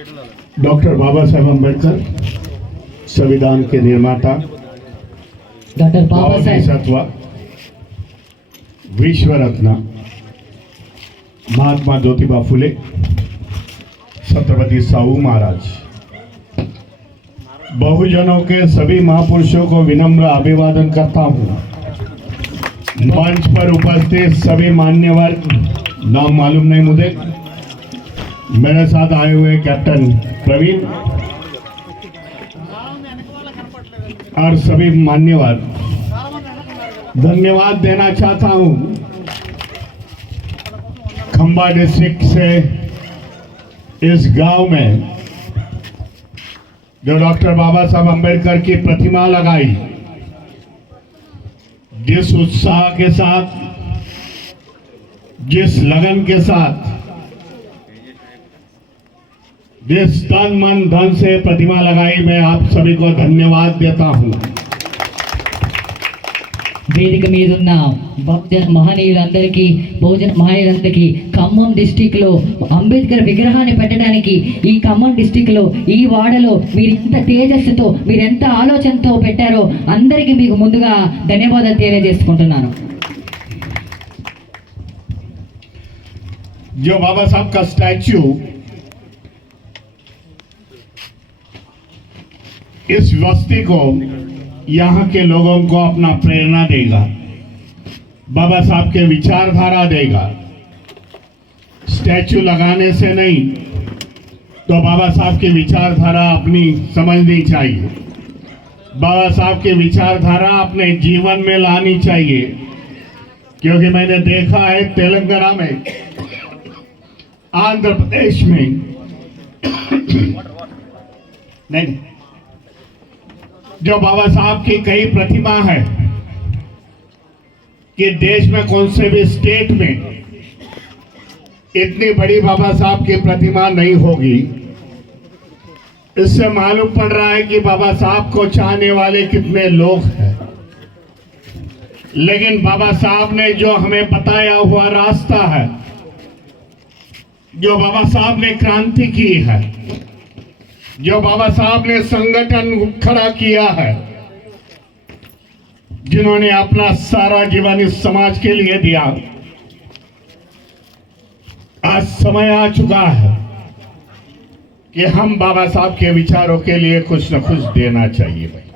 Doctor Baba Saheb Ambedkar संविधान के निर्माता, डॉक्टर बाबा साहेब सत्वा विश्व रत्न महात्मा ज्योतिबा फुले, छत्रपति साहू महाराज, बहुजनों के सभी महापुरुषों को विनम्र अभिवादन करता हूँ। मंच पर उपस्थित सभी मान्यवर, नाम मालूम नहीं मुझे, मेरे साथ आए हुए कैप्टन प्रवीण और सभी मान्यवर, धन्यवाद देना चाहता हूँ। खंबा डिस्ट्रिक्ट से इस गांव में जो डॉक्टर बाबा साहब अम्बेडकर की प्रतिमा लगाई, जिस उत्साह के साथ, जिस लगन के साथ, जिस तन मन धन से प्रतिमा लगाई, मैं आप सभी को धन्यवाद देता हूं। వేదిక మీద ఉన్న భక్త మహనీయులందరికీ, భోజన మహనీయులందరికీ, ఖమ్మం డిస్టిక్ లో అంబేద్కర్ విగ్రహాన్ని పెట్టడానికి ఈ ఖమ్మం డిస్టిక్ లో ఈ వాడలో మీరు ఇంత తేజస్సుతో, మీరు ఎంత ఆలోచనతో పెట్టారో అందరికీ మీకు ముందుగా ధన్యవాదాలు తెలియజేసుకుంటున్నాను। जो बाबा साहब का स्टैच्यू इस बस्ती को, यहाँ के लोगों को अपना प्रेरणा देगा, बाबा साहब के विचारधारा देगा। स्टैच्यू लगाने से नहीं तो बाबा साहब की विचारधारा अपनी समझनी चाहिए, बाबा साहब की विचारधारा अपने जीवन में लानी चाहिए। क्योंकि मैंने देखा है तेलंगाना में, आंध्र प्रदेश में नहीं, जो बाबा साहब की कई प्रतिमा है कि देश में कौन से भी स्टेट में इतनी बड़ी बाबा साहब की प्रतिमा नहीं होगी। इससे मालूम पड़ रहा है कि बाबा साहब को चाहने वाले कितने लोग हैं। लेकिन बाबा साहब ने जो हमें बताया हुआ रास्ता है, जो बाबा साहब ने क्रांति की है, जो बाबा साहब ने संगठन खड़ा किया है, जिन्होंने अपना सारा जीवन इस समाज के लिए दिया, आज समय आ चुका है कि हम बाबा साहब के विचारों के लिए कुछ न कुछ देना चाहिए। भाई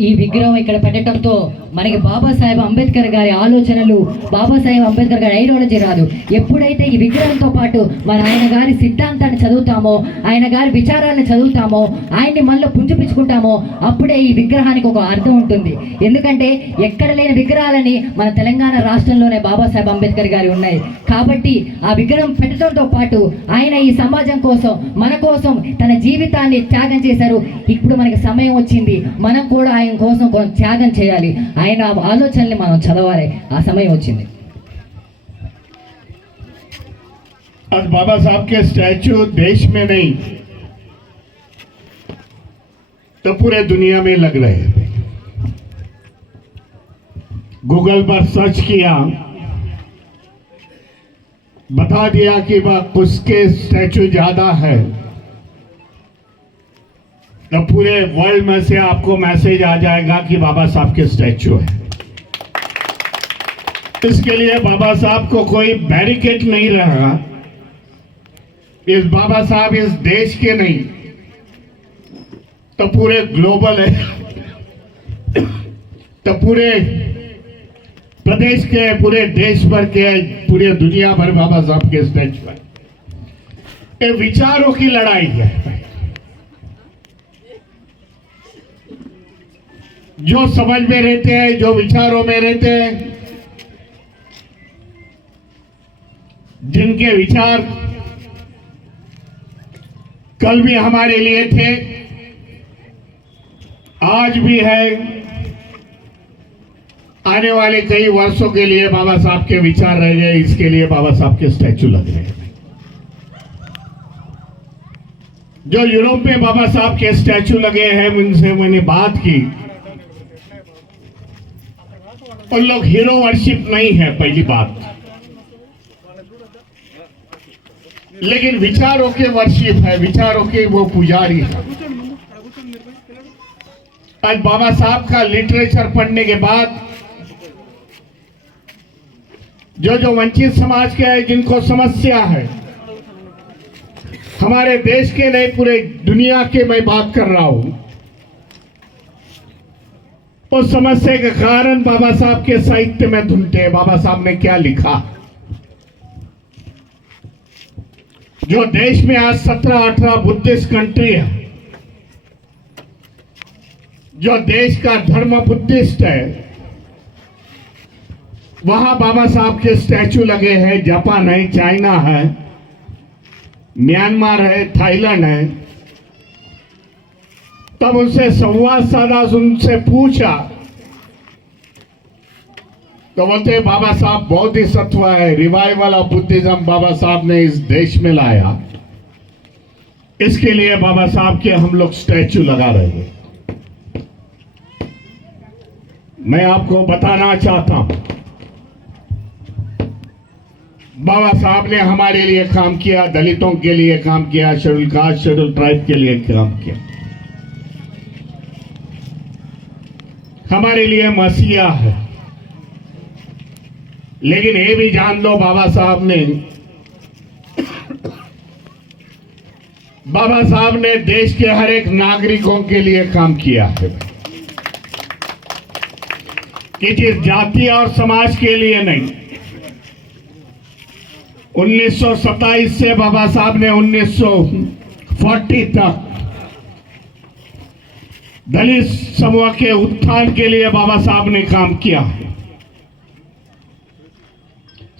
ఈ విగ్రహం ఇక్కడ పెట్టడంతో మనకి బాబాసాహెబ్ అంబేద్కర్ గారి ఆలోచనలు, బాబాసాహెబ్ అంబేద్కర్ గారి ఐడియాలజీ రాదు। ఎప్పుడైతే ఈ విగ్రహంతో పాటు ఆయన గారి సిద్ధాంతాన్ని చదువుతామో, ఆయన గారి విచారాలను చదువుతామో, ఆయన్ని మళ్ళీ పుంజుపించుకుంటామో, అప్పుడే ఈ విగ్రహానికి ఒక అర్థం ఉంటుంది। ఎందుకంటే ఎక్కడ లేని విగ్రహాలని మన తెలంగాణ రాష్ట్రంలోనే బాబాసాహెబ్ అంబేద్కర్ గారి ఉన్నాయి। కాబట్టి ఆ విగ్రహం పెట్టడంతో పాటు ఆయన ఈ సమాజం కోసం, మన కోసం తన జీవితాన్ని త్యాగం చేశారు। ఇప్పుడు మనకి సమయం వచ్చింది, మనం కూడా ఆయన కోసం త్యాగం చేయాలి, ఆయన ఆలోచనల్ని మనం చదవాలి, ఆ సమయం వచ్చింది। आज बाबा साहब के स्टैचू देश में नहीं तो पूरे दुनिया में लग रहे हैं। गूगल पर सर्च किया, बता दिया कि उसके स्टैचू ज्यादा है, तो पूरे वर्ल्ड में से आपको मैसेज आ जाएगा कि बाबा साहब के स्टैचू है। इसके लिए बाबा साहब को कोई बैरिकेड नहीं रहेगा। इस बाबा साहब इस देश के नहीं तो पूरे ग्लोबल है, तो पूरे प्रदेश के, पूरे देश भर के, पूरे दुनिया भर बाबा साहब के स्टैचू है। ये विचारों की लड़ाई है। जो समझ में रहते हैं, जो विचारों में रहते हैं, जिनके विचार कल भी हमारे लिए थे, आज भी है, आने वाले कई वर्षों के लिए बाबा साहब के विचार रह गए। इसके लिए बाबा साहब के स्टैचू लग रहे हैं। जो यूरोप में बाबा साहब के स्टैचू लगे हैं, उनसे मैंने बात की, उन लोग हीरो वर्शिप नहीं है। पहली बात, लेकिन विचारों के वर्शिप है, विचारों के वो पुजारी है। आज बाबा साहब का लिटरेचर पढ़ने के बाद जो वंचित समाज के है, जिनको समस्या है, हमारे देश के नहीं पूरे दुनिया के मैं बात कर रहा हूं, उस समस्या के कारण बाबा साहब के साहित्य में ढूंढते हैं बाबा साहब ने क्या लिखा। जो देश में आज 17-18 बुद्धिस्ट कंट्री है, जो देश का धर्म बुद्धिस्ट है, वहां बाबा साहब के स्टैचू लगे हैं। जापान है, चाइना है, म्यांमार है, थाईलैंड है। तब उनसे संवाद साधा, उनसे पूछा तो बोलते बाबा साहब बोधिसत्व है, रिवाइवल ऑफ बुद्धिज्म बाबा साहब ने इस देश में लाया, इसके लिए बाबा साहब के हम लोग स्टैचू लगा रहे हैं। मैं आपको बताना चाहता हूं, बाबा साहब ने हमारे लिए काम किया, दलितों के लिए काम किया, शेड्यूल कास्ट शेड्यूल ट्राइब के लिए काम किया, हमारे लिए मसीहा है। लेकिन ये भी जान लो, बाबा साहब ने देश के हर एक नागरिकों के लिए काम किया है, किसी जाति और समाज के लिए नहीं। 1927 से बाबा साहब ने 1940 तक दलित समूह के उत्थान के लिए बाबा साहब ने काम किया,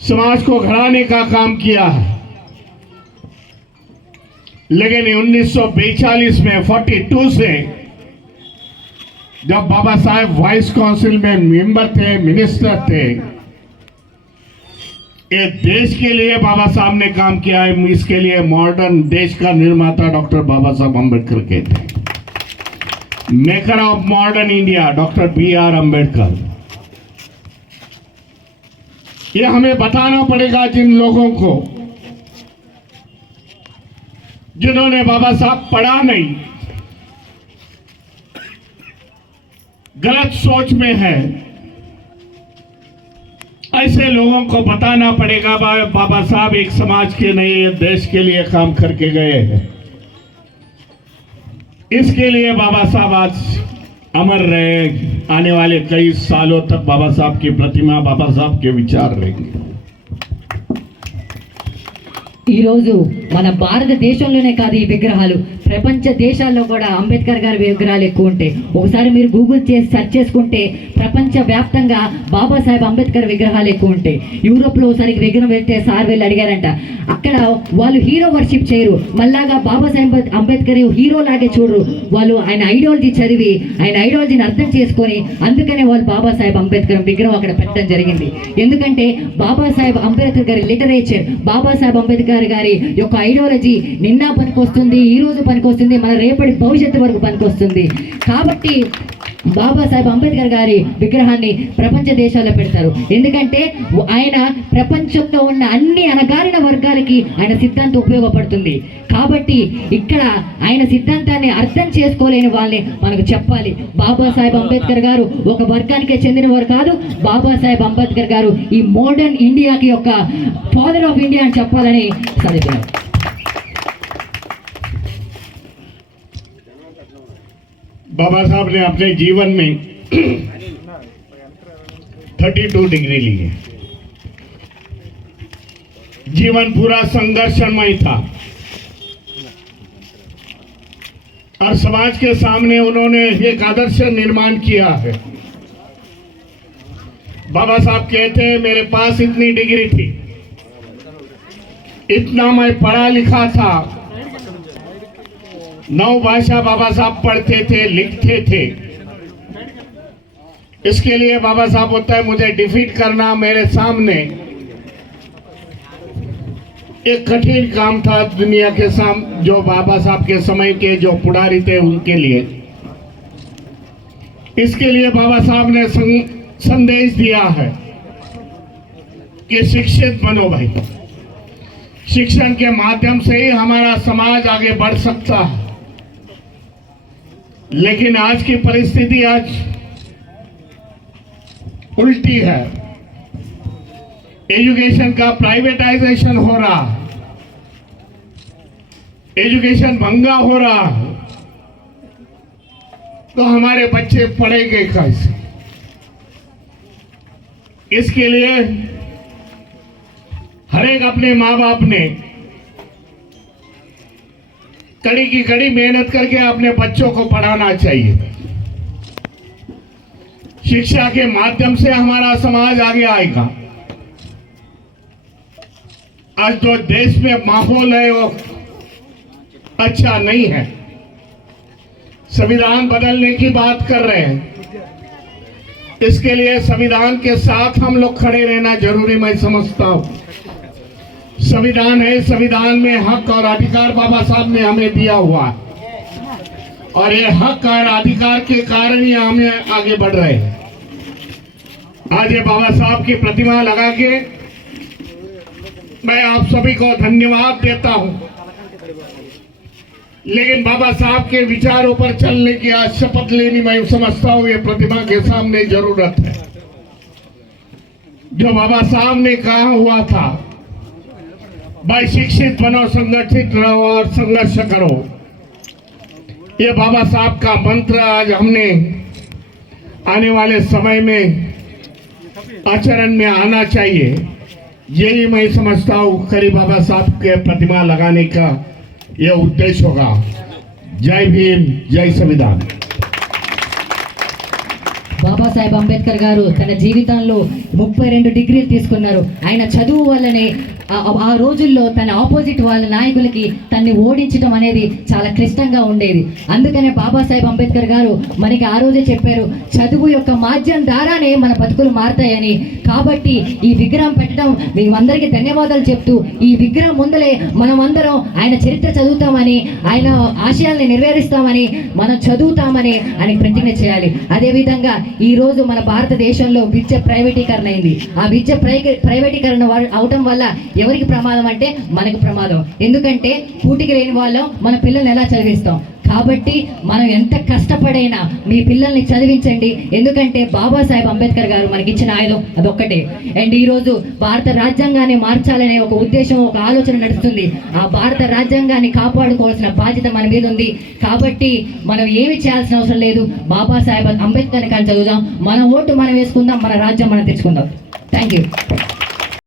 समाज को घड़ाने का काम किया है। लेकिन 1942 में 42 से जब बाबा साहब वाइस काउंसिल में मेंबर थे, मिनिस्टर थे, ये देश के लिए बाबा साहब ने काम किया है। इसके लिए मॉडर्न देश का निर्माता डॉक्टर बाबा साहब अम्बेडकर के थे, maker of modern India doctor BR Ambedkar. ये हमें बताना पड़ेगा जिन लोगों को, जिन्होंने बाबा साहब पढ़ा नहीं, गलत सोच में है, ऐसे लोगों को बताना पड़ेगा बाबा साहब एक समाज के नहीं, देश के लिए काम करके गए हैं। इसके लिए बाबा साहब आज अमर रहे। आने वाले कई सालों तक बाबा साहब की प्रतिमा, बाबा साहब के विचार रहेंगे। ఈ రోజు మన భారతదేశంలోనే కాదు, ఈ విగ్రహాలు ప్రపంచ దేశాల్లో కూడా అంబేద్కర్ గారి విగ్రహాలు ఎక్కువ ఉంటాయి. ఒకసారి మీరు గూగుల్ చేసి సెర్చ్ చేసుకుంటే ప్రపంచ వ్యాప్తంగా బాబాసాహెబ్ అంబేద్కర్ విగ్రహాలు ఎక్కువ ఉంటాయి. యూరోప్లో ఒకసారి విగ్రహం వెళ్తే సార్ వెళ్ళి అడిగారంట, అక్కడ వాళ్ళు హీరో వర్షిప్ చేయరు, మళ్ళాగా బాబాసాహెబ్ అంబేద్కర్ హీరో లాగే చూడరు. వాళ్ళు ఆయన ఐడియాలజీ చదివి, ఆయన ఐడియాలజీని అర్థం చేసుకొని, అందుకనే వాళ్ళు బాబాసాహెబ్ అంబేద్కర్ విగ్రహం అక్కడ పెట్టడం జరిగింది. ఎందుకంటే బాబాసాహెబ్ అంబేద్కర్ గారి లిటరేచర్, బాబాసాహెబ్ అంబేద్కర్ గారి యొక్క ఐడియాలజీ నిన్న పనికొస్తుంది, ఈ రోజు పనికొస్తుంది, మన రేపటి భవిష్యత్తు వరకు పనికొస్తుంది. కాబట్టి బాబాసాహెబ్ అంబేద్కర్ గారి విగ్రహాన్ని ప్రపంచ దేశాల్లో పెడతారు. ఎందుకంటే ఆయన ప్రపంచంలో ఉన్న అన్ని అణగారిన వర్గాలకి ఆయన సిద్ధాంతం ఉపయోగపడుతుంది. కాబట్టి ఇక్కడ ఆయన సిద్ధాంతాన్ని అర్థం చేసుకోలేని వాళ్ళని మనకు చెప్పాలి. బాబాసాహెబ్ అంబేద్కర్ గారు ఒక వర్గానికే చెందినవారు కాదు. బాబాసాహెబ్ అంబేద్కర్ గారు ఈ మోడర్న్ ఇండియాకి యొక్క ఫాదర్ ఆఫ్ ఇండియా అని చెప్పాలని చదువుతున్నారు. बाबा साहब ने अपने जीवन में 32 डिग्री ली है। जीवन पूरा संघर्षमय था और समाज के सामने उन्होंने एक आदर्श निर्माण किया है। बाबा साहब कहते हैं, मेरे पास इतनी डिग्री थी, इतना मैं पढ़ा लिखा था, 9 भाषा बाबा साहब पढ़ते थे, लिखते थे। इसके लिए बाबा साहब होता है, मुझे डिफीट करना मेरे सामने एक कठिन काम था। दुनिया के सामने जो बाबा साहब के समय के जो पुजारी थे उनके लिए, इसके लिए बाबा साहब ने संदेश दिया है कि शिक्षित बनो भाई, शिक्षण के माध्यम से ही हमारा समाज आगे बढ़ सकता है। लेकिन आज की परिस्थिति आज उल्टी है। एजुकेशन का प्राइवेटाइजेशन हो रहा है, एजुकेशन महंगा हो रहा है, तो हमारे बच्चे पढ़ेंगे कैसे? इसके लिए हर एक अपने माँ बाप ने कड़ी की कड़ी मेहनत करके अपने बच्चों को पढ़ाना चाहिए। शिक्षा के माध्यम से हमारा समाज आगे आएगा। आज जो देश में माहौल है वो अच्छा नहीं है। संविधान बदलने की बात कर रहे हैं, इसके लिए संविधान के साथ हम लोग खड़े रहना जरूरी मैं समझता हूं। संविधान है, संविधान में हक और अधिकार बाबा साहब ने हमें दिया हुआ है और ये हक और अधिकार के कारण ही हमें आगे बढ़ रहे हैं। आज ये बाबा साहब की प्रतिमा लगा के मैं आप सभी को धन्यवाद देता हूं। लेकिन बाबा साहब के विचारों पर चलने की आज शपथ लेनी मैं समझता हूं ये प्रतिमा के सामने जरूरत है। जो बाबा साहब ने कहा हुआ था, भाई शिक्षित बनो, संगठित रहो और संघर्ष करो, ये बाबा साहब का मंत्र आज हमने आने वाले समय में आचरण में आना चाहिए। यही मैं समझता हूं करीब बाबा साहब के प्रतिमा लगाने का यह उद्देश्य होगा। जय भीम, जय संविधान। బాబాసాహెబ్ అంబేద్కర్ గారు తన జీవితంలో 32 డిగ్రీలు తీసుకున్నారు. ఆయన చదువు వల్లనే ఆ రోజుల్లో తన ఆపోజిట్ వాళ్ళ నాయకులకి తన్ని ఓడించడం అనేది చాలా క్లిష్టంగా ఉండేది. అందుకనే బాబాసాహెబ్ అంబేద్కర్ గారు మనకి ఆ రోజే చెప్పారు, చదువు యొక్క మాధ్యం ద్వారానే మన బతుకులు మారుతాయని. కాబట్టి ఈ విగ్రహం పెట్టడం మేమందరికీ ధన్యవాదాలు చెప్తూ, ఈ విగ్రహం ముందలే మనం అందరం ఆయన చరిత్ర చదువుతామని, ఆయన ఆశయాల్ని నెరవేరుస్తామని, మనం చదువుతామని ఆయన ప్రతిజ్ఞ చేయాలి. అదేవిధంగా ఈ రోజు మన భారతదేశంలో విద్య ప్రైవేటీకరణ అయింది. ఆ విద్య ప్రైవేటీకరణ అవటం వల్ల ఎవరికి ప్రమాదం అంటే మనకు ప్రమాదం. ఎందుకంటే పూటికి లేని వాళ్ళం మన పిల్లల్ని ఎలా చదివిస్తాం? కాబట్టి మనం ఎంత కష్టపడైనా మీ పిల్లల్ని చదివించండి. ఎందుకంటే బాబాసాహెబ్ అంబేద్కర్ గారు మనకి ఇచ్చిన ఆయుధం అదొక్కటే. అండ్ ఈరోజు భారత రాజ్యాంగాన్ని మార్చాలనే ఒక ఉద్దేశం, ఒక ఆలోచన నడుస్తుంది. ఆ భారత రాజ్యాంగాన్ని కాపాడుకోవాల్సిన బాధ్యత మన మీద ఉంది. కాబట్టి మనం ఏమి చేయాల్సిన అవసరం లేదు, బాబాసాహెబ్ అంబేద్కర్ని కానీ చదువుదాం, మన ఓటు మనం వేసుకుందాం, మన రాజ్యం మనం తెచ్చుకుందాం. Thank you.